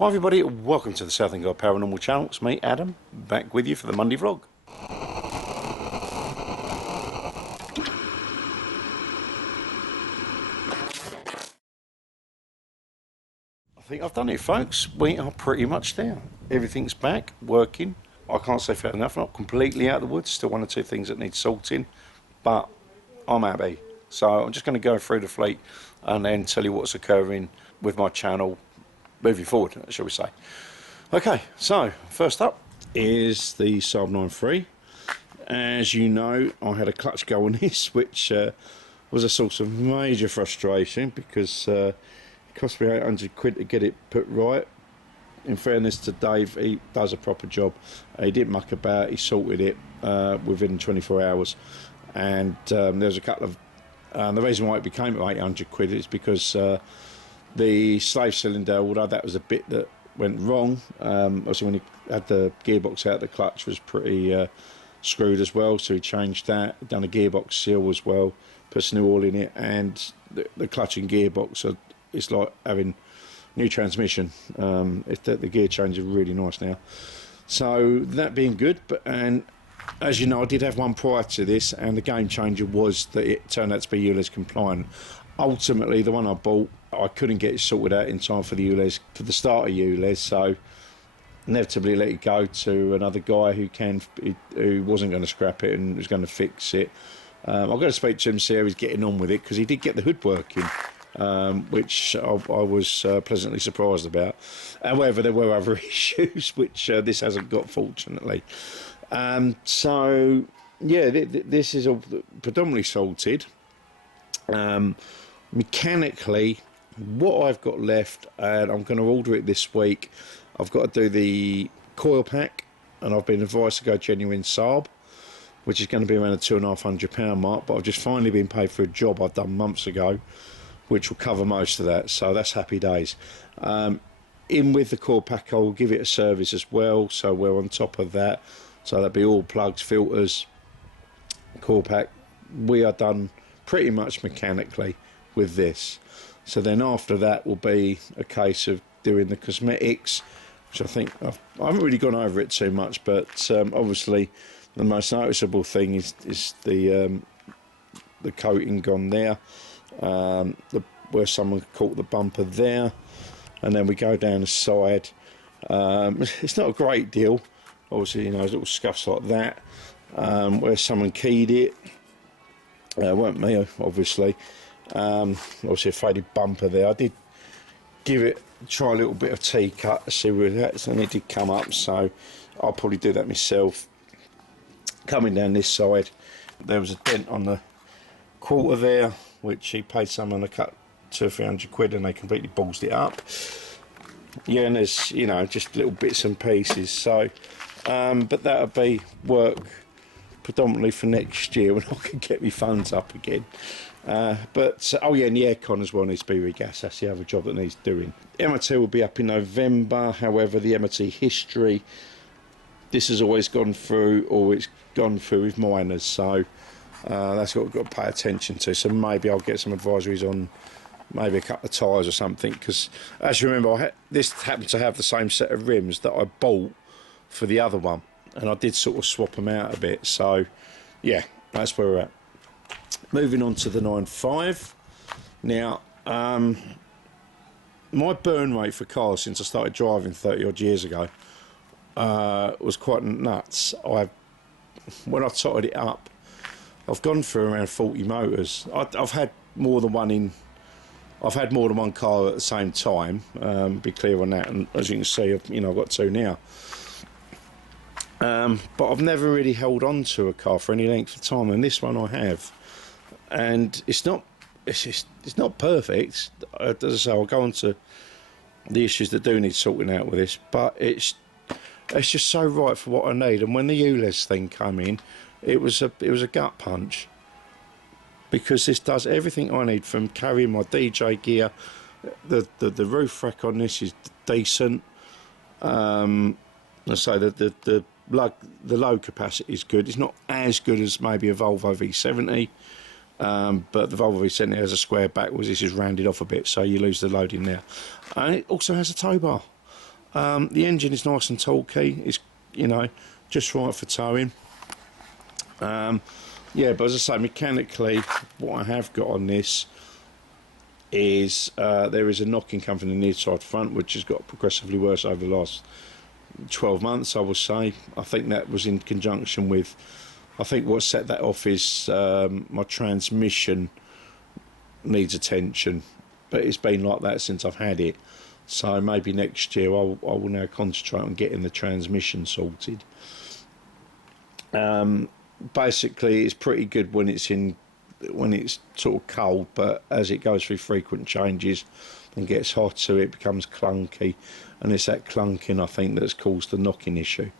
Hi everybody, welcome to the Southend Guy Paranormal Channel. It's me, Adam, back with you for the Monday vlog. I think I've done it, folks. We are pretty much there. Everything's back, working. I can't say fair enough, not completely out of the woods. Still one or two things that need sorting, but I'm happy. So I'm just going to go through the fleet and then tell you what's occurring with my channel moving forward, shall we say. Okay, so first up is the Saab 9-3. As you know, I had a clutch go on this, which was a source of major frustration because it cost me 800 quid to get it put right. In fairness to Dave, he does a proper job. He didn't muck about, he sorted it within 24 hours. And there's a couple of... the reason why it became 800 quid is because the slave cylinder, although that was a bit that went wrong, also when he had the gearbox out, the clutch was pretty screwed as well, so he changed that, done a gearbox seal as well, put some new oil in it, and the clutch and gearbox it's like having new transmission. The gear change is really nice now, so that being good. And as you know, I did have one prior to this, and the game changer was that it turned out to be ULEZ compliant. Ultimately, the one I bought, I couldn't get it sorted out in time for the ULEZ, for the start of ULEZ, so inevitably let it go to another guy who wasn't going to scrap it and was going to fix it. I've got to speak to him, see how he's getting on with it, because he did get the hood working, which I was pleasantly surprised about. However, there were other issues which this hasn't got, fortunately. So yeah, this is all predominantly salted. Mechanically, what I've got left, and I'm going to order it this week, I've got to do the coil pack, and I've been advised to go genuine Saab, which is going to be around the £250 mark, but I've just finally been paid for a job I've done months ago, which will cover most of that, so that's happy days. In with the coil pack, I'll give it a service as well, so we're on top of that. So that'll be all plugs, filters, coil pack. We are done pretty much mechanically with this. So then after that will be a case of doing the cosmetics, which I think I haven't really gone over it too much, but obviously the most noticeable thing is the coating gone there, where someone caught the bumper there, and then we go down the side. It's not a great deal, obviously, you know, little scuffs like that, where someone keyed it. Weren't me, obviously. Obviously a faded bumper there. I did try a little bit of T-cut to see where that's, and it did come up, so I'll probably do that myself. Coming down this side, there was a dent on the quarter there, which he paid someone to cut 200 or 300 quid, and they completely ballsed it up. Yeah, and there's, you know, just little bits and pieces, so but that'll be work predominantly for next year when I can get my funds up again. But oh yeah, and the aircon as well needs to be regassed. That's the other job that needs doing. MOT will be up in November. However, the MOT history, this has always gone through, or it's gone through with minors, so that's what we've got to pay attention to. So maybe I'll get some advisories on maybe a couple of tyres or something, because as you remember, this happened to have the same set of rims that I bought for the other one, and I did sort of swap them out a bit. So yeah, that's where we're at. Moving on to the 9.5. Now, my burn rate for cars since I started driving 30 odd years ago was quite nuts. When I totted it up, I've gone through around 40 motors. I've had more than one car at the same time, be clear on that, and as you can see, I've got two now. But I've never really held on to a car for any length of time, and this one I have. And it's not perfect. As I say, I'll go on to the issues that do need sorting out with this, but it's just so right for what I need. And when the ULEZ thing came in, it was a gut punch, because this does everything I need, from carrying my DJ gear. The roof rack on this is decent. I say that the load capacity is good. It's not as good as maybe a Volvo V70. But the Volvo V70 has a square back, whereas this is rounded off a bit, so you lose the load in there. And it also has a tow bar. The engine is nice and torquey. It's, you know, just right for towing. Yeah, but as I say, mechanically, what I have got on this is there is a knocking coming from the near side front, which has got progressively worse over the last 12 months, I would say. I think that was in conjunction with, I think what set that off is my transmission needs attention, but it's been like that since I've had it. So maybe next year I will now concentrate on getting the transmission sorted. Basically, it's pretty good when it's sort of cold, but as it goes through frequent changes and gets hotter, it becomes clunky, and it's that clunking, I think, that's caused the knocking issue.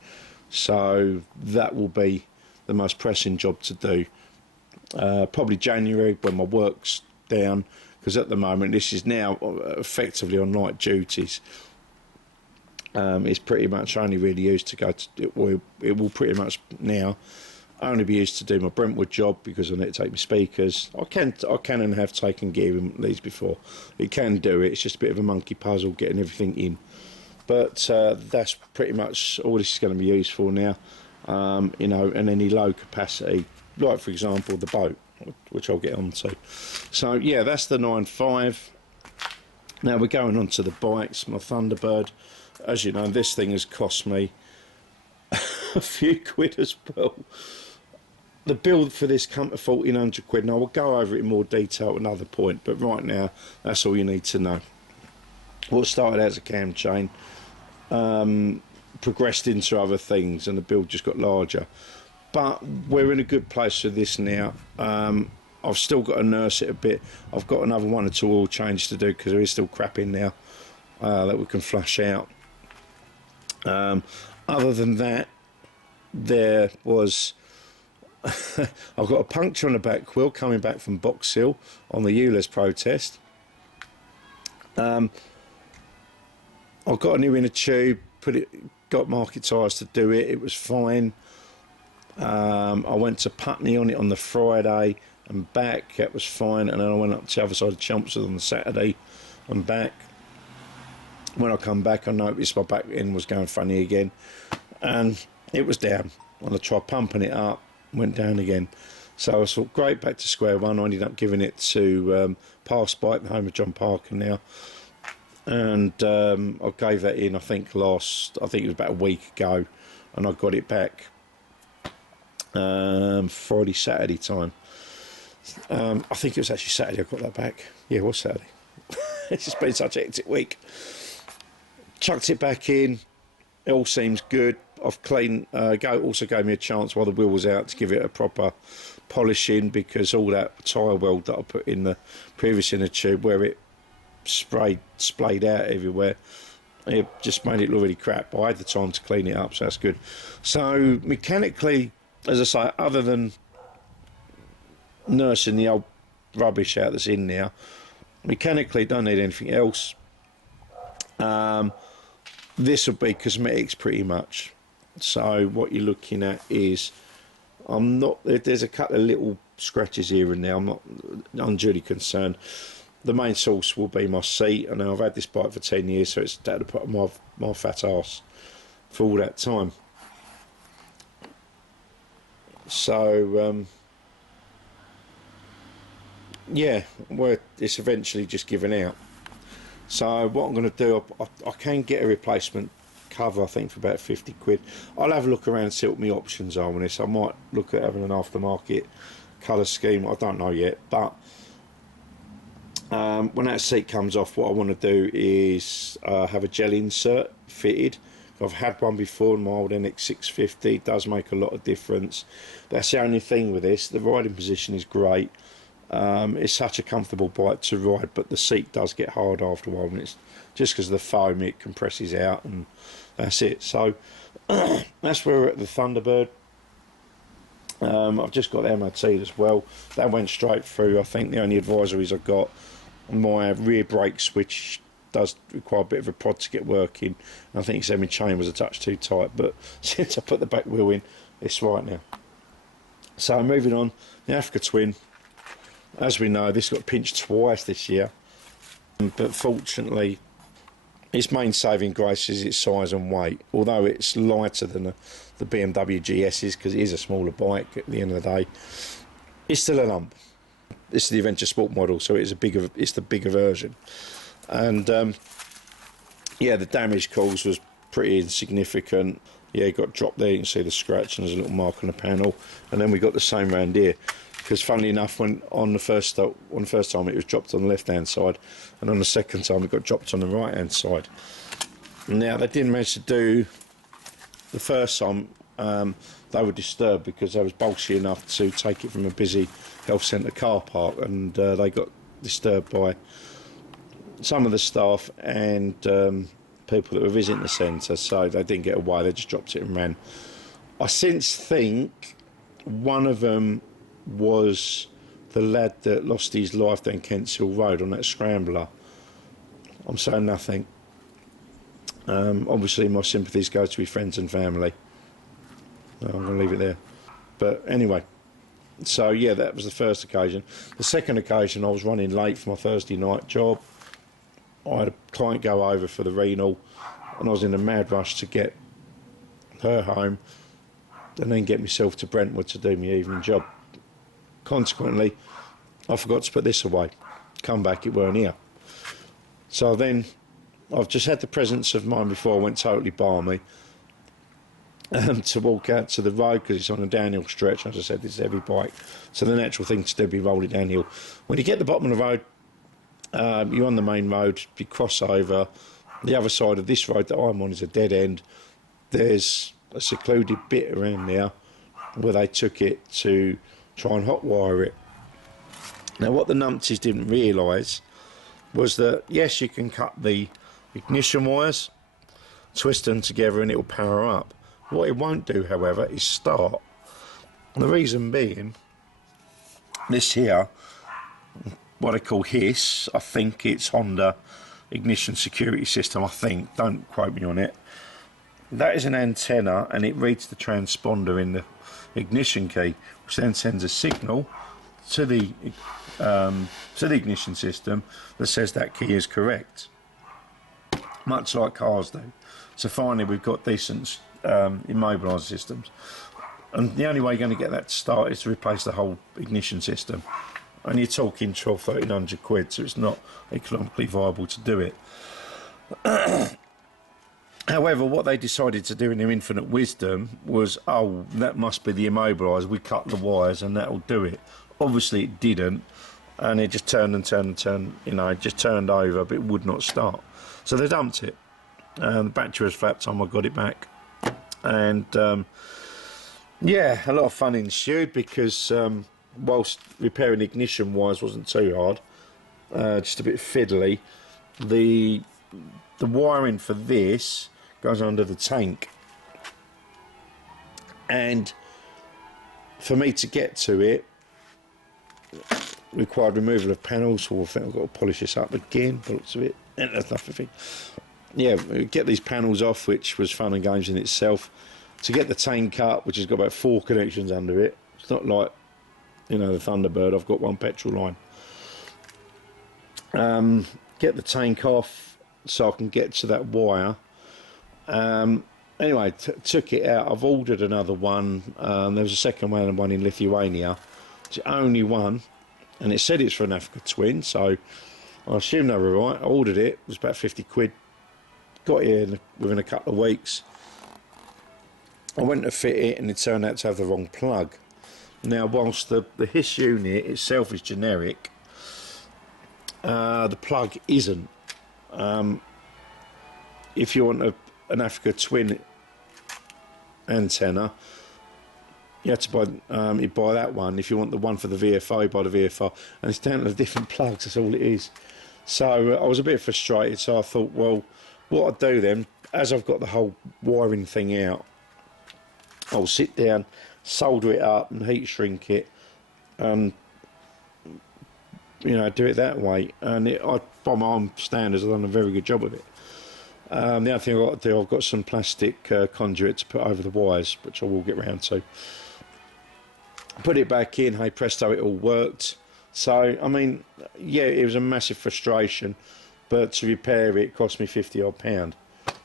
So that will be the most pressing job to do. Probably January, when my work's down, because at the moment this is now effectively on night duties. It's pretty much only really used to go to, it will pretty much now only be used to do my Brentwood job, because I need to take my speakers. I can and have taken gear in these before. It can do it, it's just a bit of a monkey puzzle getting everything in. But that's pretty much all this is going to be used for now. You know, and any low capacity, like for example the boat, which I'll get onto. So yeah, that's the 9.5. Now we're going on to the bikes. My Thunderbird, as you know, this thing has cost me a few quid as well. The build for this come to 1,400 quid, and I will go over it in more detail at another point, but right now that's all you need to know. What started as a cam chain progressed into other things, and the build just got larger. But we're in a good place for this now. I've still got to nurse it a bit. I've got another 1 or 2 oil changes to do, because there is still crap in now that we can flush out. Other than that, there was I've got a puncture on the back wheel coming back from Box Hill on the ULEZ protest. I've got a new inner tube, got market tyres to do it. It was fine. I went to Putney on it on the Friday and back. That was fine. And then I went up to the other side of Chelmsford on the Saturday and back. When I come back, I noticed my back end was going funny again, and it was down. And I tried pumping it up, went down again. So I thought, great, back to square one. I ended up giving it to Pass Bike, the home of John Parker now, and I gave that in. I think it was about a week ago, and I got it back Friday, Saturday time. I think it was actually Saturday I got that back. Yeah, it was Saturday. It's just been such a hectic week. Chucked it back in. It all seems good. I've cleaned. Also gave me a chance while the wheel was out to give it a proper polishing, because all that tyre weld that I put in the previous inner tube, where it splayed out everywhere, it just made it look really crap. I had the time to clean it up, so that's good. So mechanically, as I say, other than nursing the old rubbish out that's in there, mechanically don't need anything else. This will be cosmetics pretty much. So what you're looking at is, there's a couple of little scratches here and there. I'm not unduly concerned. The main source will be my seat, and I've had this bike for 10 years, so it's at the bottom of my fat ass for all that time. So yeah, well, it's eventually just giving out. So what I'm going to do, I can get a replacement cover, I think, for about 50 quid. I'll have a look around and see what my options are on this. I might look at having an aftermarket colour scheme. I don't know yet, but when that seat comes off, what I want to do is have a gel insert fitted. I've had one before in my old NX650. It does make a lot of difference. That's the only thing with this. The riding position is great. It's such a comfortable bike to ride, but the seat does get hard after a while, and it's just because of the foam, it compresses out, and that's it. So that's where we're at the Thunderbird. I've just got the MOT as well. That went straight through. I think the only advisories I got, my rear brake switch does require a bit of a prod to get working. I think the chain was a touch too tight, but since I put the back wheel in, it's right now. So moving on, the Africa Twin. As we know, this got pinched twice this year, but fortunately its main saving grace is its size and weight. Although it's lighter than the BMW GS's, because it is a smaller bike at the end of the day, it's still a lump. This is the Adventure Sport model, so it's the bigger version. And yeah, the damage caused was pretty insignificant. Yeah, it got dropped there. You can see the scratch, and there's a little mark on the panel. And then we got the same round here, because funnily enough, when on the first time it was dropped on the left-hand side, and on the second time it got dropped on the right-hand side. Now they didn't manage to do the first time. They were disturbed because they was bulky enough to take it from a busy health centre car park, and they got disturbed by some of the staff and people that were visiting the centre, so they didn't get away. They just dropped it and ran. I since think one of them was the lad that lost his life down Kents Hill Road on that scrambler. I'm saying nothing. Obviously my sympathies go to his friends and family. I'm going to leave it there. But anyway, so yeah, that was the first occasion. The second occasion, I was running late for my Thursday night job. I had a client go over for the renal, and I was in a mad rush to get her home and then get myself to Brentwood to do my evening job. Consequently, I forgot to put this away. Come back, it weren't here. So then, I've just had the presence of mind before I went totally balmy to walk out to the road, because it's on a downhill stretch. As I said, it's a heavy bike, so the natural thing to do would be roll it downhill. When you get to the bottom of the road, you're on the main road, you cross over. The other side of this road that I'm on is a dead end. There's a secluded bit around there where they took it to try and hotwire it. Now what the numpties didn't realise was that, yes, you can cut the ignition wires, twist them together and it will power up. What it won't do, however, is start. And the reason being, this here, what I call HISS, I think it's Honda Ignition Security System, I think, don't quote me on it. That is an antenna, and it reads the transponder in the ignition key, which then sends a signal to the ignition system that says that key is correct, much like cars do. So finally we've got decent immobiliser systems, and the only way you're going to get that to start is to replace the whole ignition system, and you're talking 1,200-1,300 quid, so it's not economically viable to do it. However, what they decided to do in their infinite wisdom was, oh, that must be the immobiliser, we cut the wires and that'll do it. Obviously it didn't, and it just turned and turned and turned, you know, it just turned over, but it would not start. So they dumped it. The battery was flat time I got it back. And yeah, a lot of fun ensued, because whilst repairing ignition wires wasn't too hard, just a bit fiddly, the wiring for this goes under the tank, and for me to get to it required removal of panels, so I think I've got to polish this up again, but looks of it, and that's nothing. Yeah, get these panels off, which was fun and games in itself. To get the tank up, which has got about 4 connections under it, it's not like, you know, the Thunderbird, I've got one petrol line. Get the tank off so I can get to that wire. Anyway, took it out. I've ordered another one. There was a second one in Lithuania. It's the only one, and it said it's for an Africa Twin, so I assume they were right. I ordered it. It was about 50 quid. Got here within a couple of weeks. I went to fit it, and it turned out to have the wrong plug. Now, whilst the HISS unit itself is generic, the plug isn't. If you want an Africa Twin antenna, you have to buy that one. If you want the one for the VFR, you buy the VFR, and it's down to the different plugs. That's all it is. So I was a bit frustrated. So I thought, well, what I'd do then, as I've got the whole wiring thing out, I'll sit down, solder it up, and heat shrink it, and you know, do it that way. And by my own standards, I've done a very good job of it. The other thing I've got to do, I've got some plastic conduit to put over the wires, which I will get round to. Put it back in, hey presto, it all worked. So, I mean, yeah, it was a massive frustration. but to repair it cost me 50 odd pound.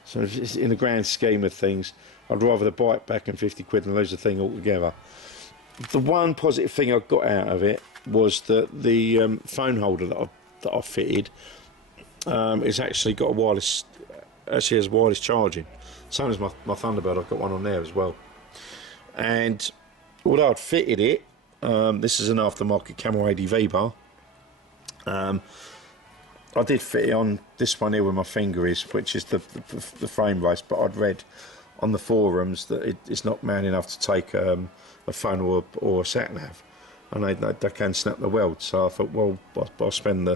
So it's, in the grand scheme of things, I'd rather the bike back and 50 quid than lose the thing altogether. The one positive thing I got out of it was that the phone holder that I fitted it's actually got a wireless, actually has wireless charging. Same as my Thunderbird, I've got one on there as well. And although I'd fitted it, this is an aftermarket Camel ADV bar. I did fit it on this one here where my finger is, which is the frame race, but I'd read on the forums that it's not man enough to take a phone or a sat nav, and they can snap the weld. So I thought, well, I'll spend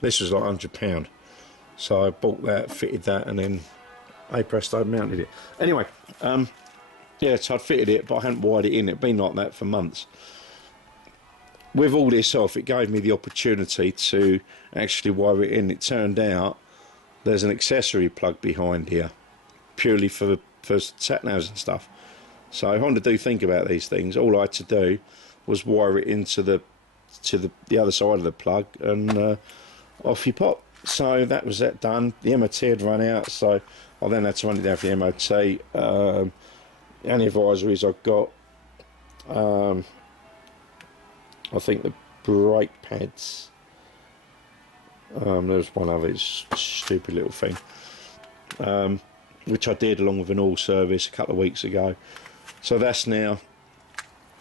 this was like £100, so I bought that, fitted that, and then hey presto, mounted it. Anyway, yeah, so I'd fitted it, but I hadn't wired it in. It'd been like that for months. With all this off, it gave me the opportunity to actually wire it in. It turned out there's an accessory plug behind here, purely for sat navs and stuff. So Honda do think about these things. All I had to do was wire it into the other side of the plug, and off you pop. So that was that done. The MOT had run out, so I then had to run it down for the MOT. The only advisories I got, I think the brake pads. There's one other stupid little thing, which I did along with an oil service a couple of weeks ago. So that's now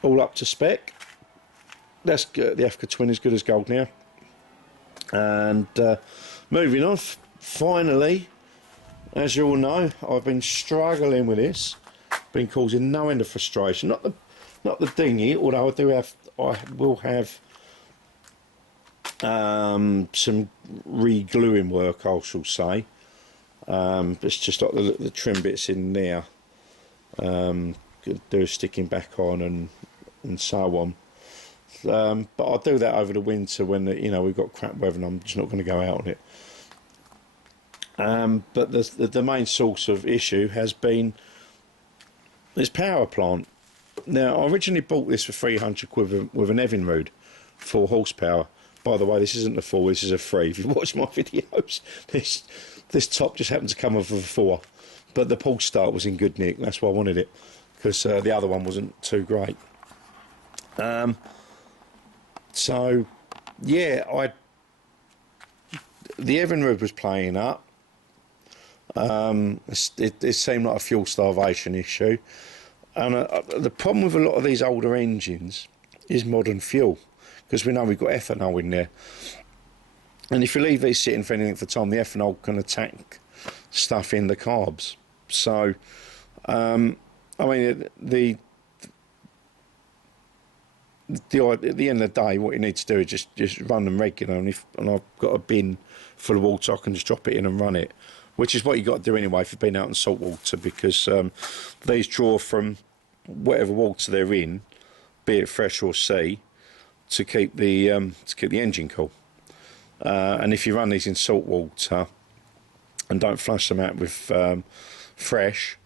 all up to spec. That's good. The Africa Twin is good as gold now. And moving on, finally, as you all know, I've been struggling with this, been causing no end of frustration. Not the dinghy, although I will have some re-gluing work, I shall say. It's just like the trim bits in there. Do sticking back on and so on. But I'll do that over the winter when we've got crap weather and I'm just not going to go out on it. But the main source of issue has been this power plant. Now, I originally bought this for 300 quid with an Evinrude, 4 horsepower. By the way, this isn't a 4, this is a 3. If you watch my videos, this top just happened to come off of a 4. But the pull start was in good nick, that's why I wanted it, because the other one wasn't too great. So, yeah, the Evinrude was playing up. It seemed like a fuel starvation issue. And the problem with a lot of these older engines is modern fuel, because we know we've got ethanol in there. And if you leave these sitting for anything for time, the ethanol can attack stuff in the carbs. So, I mean, at the end of the day, what you need to do is just run them regular. And I've got a bin full of water, I can just drop it in and run it, which is what you got to do anyway if you've been out in salt water, because these draw from whatever water they're in, be it fresh or sea, to keep the engine cool. And if you run these in salt water and don't flush them out with fresh,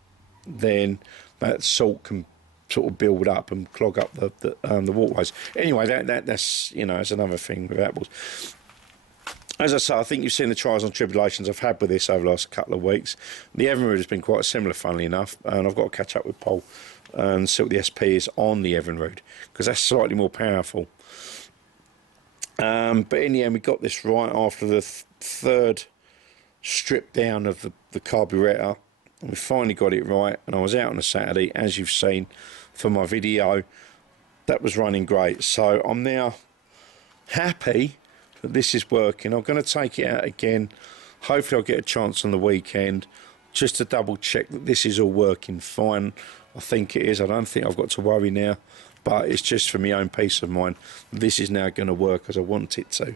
then that salt can sort of build up and clog up the waterways. Anyway, that's that's another thing with apples. As I say, I think you've seen the trials and tribulations I've had with this over the last couple of weeks. The Evinrude has been quite similar, funnily enough, and I've got to catch up with Paul and see what the SP is on the Evinrude, because that's slightly more powerful. But in the end, we got this right after the third strip down of the carburettor, and we finally got it right. And I was out on a Saturday, as you've seen for my video. That was running great, so I'm now happy that this is working. I'm going to take it out again. Hopefully I'll get a chance on the weekend just to double check that this is all working fine. I think it is. I don't think I've got to worry now, but it's just for my own peace of mind. This is now going to work as I want it to.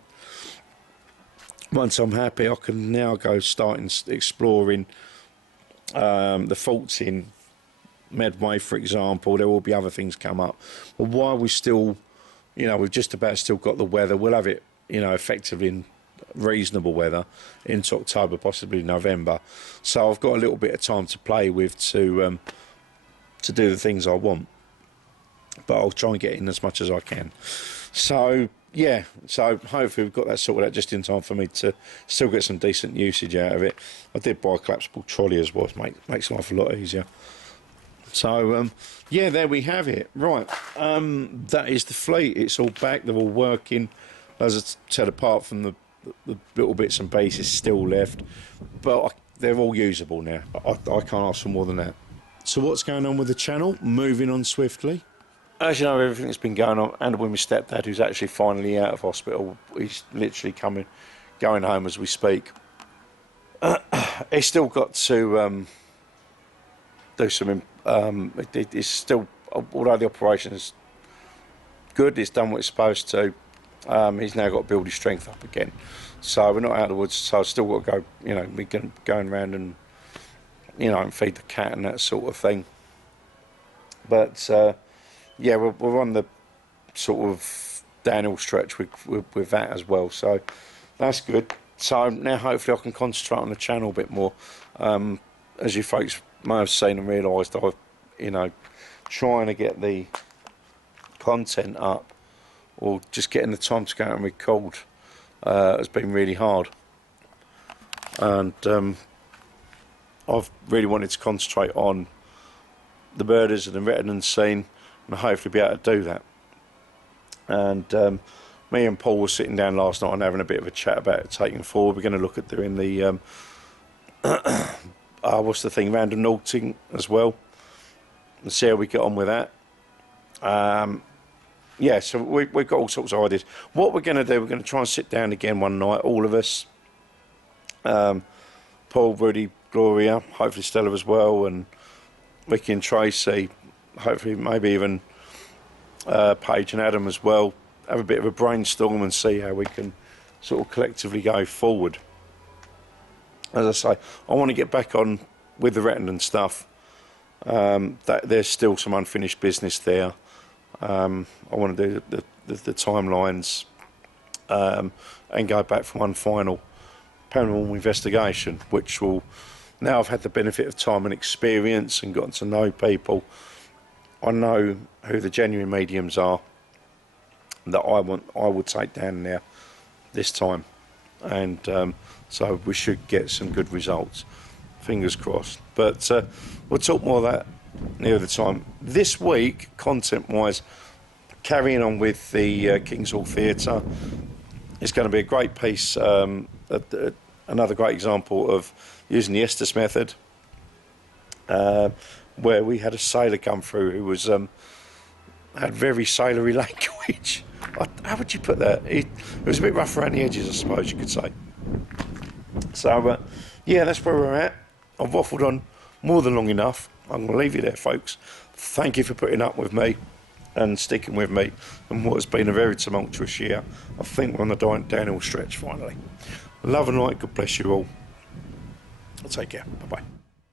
Once I'm happy, I can now go starting exploring the faults in Medway, for example. There will be other things come up, but while we still, we've just about still got the weather, we'll have it effectively in reasonable weather into October, possibly November. So I've got a little bit of time to play with to do the things I want, but I'll try and get in as much as I can. So yeah, so hopefully we've got that sorted out just in time for me to still get some decent usage out of it. I did buy a collapsible trolley as well, makes life a lot easier. So, yeah, there we have it. Right, that is the fleet. It's all back, they're all working. As I said, apart from the little bits and pieces still left, but they're all usable now. I can't ask for more than that. So what's going on with the channel? Moving on swiftly. As you know, everything that's been going on, and with my stepdad, who's actually finally out of hospital, he's literally going home as we speak. He's still got to do some. It's still, although the operation is good, it's done what it's supposed to. He's now got to build his strength up again. So we're not out of the woods. So I've still got to go. You know, we're going around and and feed the cat and that sort of thing. But yeah, we're on the sort of downhill stretch with that as well, so that's good. So now hopefully I can concentrate on the channel a bit more. As you folks may have seen and realised, I've trying to get the content up, or just getting the time to go out and record has been really hard, and I've really wanted to concentrate on the murders and the Rettendon scene, and hopefully be able to do that. And me and Paul were sitting down last night and having a bit of a chat about it taking forward. We're going to look at doing the what's the thing, random naughting as well, and see how we get on with that. Yeah, so we've got all sorts of ideas. What we're going to do, we're going to try and sit down again one night, all of us, Paul, Rudy, Gloria, hopefully Stella as well, and Ricky and Tracy, hopefully maybe even Paige and Adam as well, have a bit of a brainstorm and see how we can sort of collectively go forward. As I say, I want to get back on with the Rettendon stuff. There's still some unfinished business there. I want to do the timelines and go back for one final paranormal investigation, which will, now I've had the benefit of time and experience and gotten to know people, I know who the genuine mediums are that I would take down now this time, and so we should get some good results, fingers crossed. But we'll talk more of that near the time. This week, content wise, carrying on with the King's Hall Theatre, it's going to be a great piece, another great example of using the Estes method, where we had a sailor come through who was had very sailory language. How would you put that? It was a bit rough around the edges, I suppose you could say. So yeah, that's where we're at. I've waffled on more than long enough. I'm going to leave you there, folks. Thank you for putting up with me and sticking with me in what has been a very tumultuous year. I think we're on the downhill stretch finally. Love and light. God bless you all. Take care. Bye bye.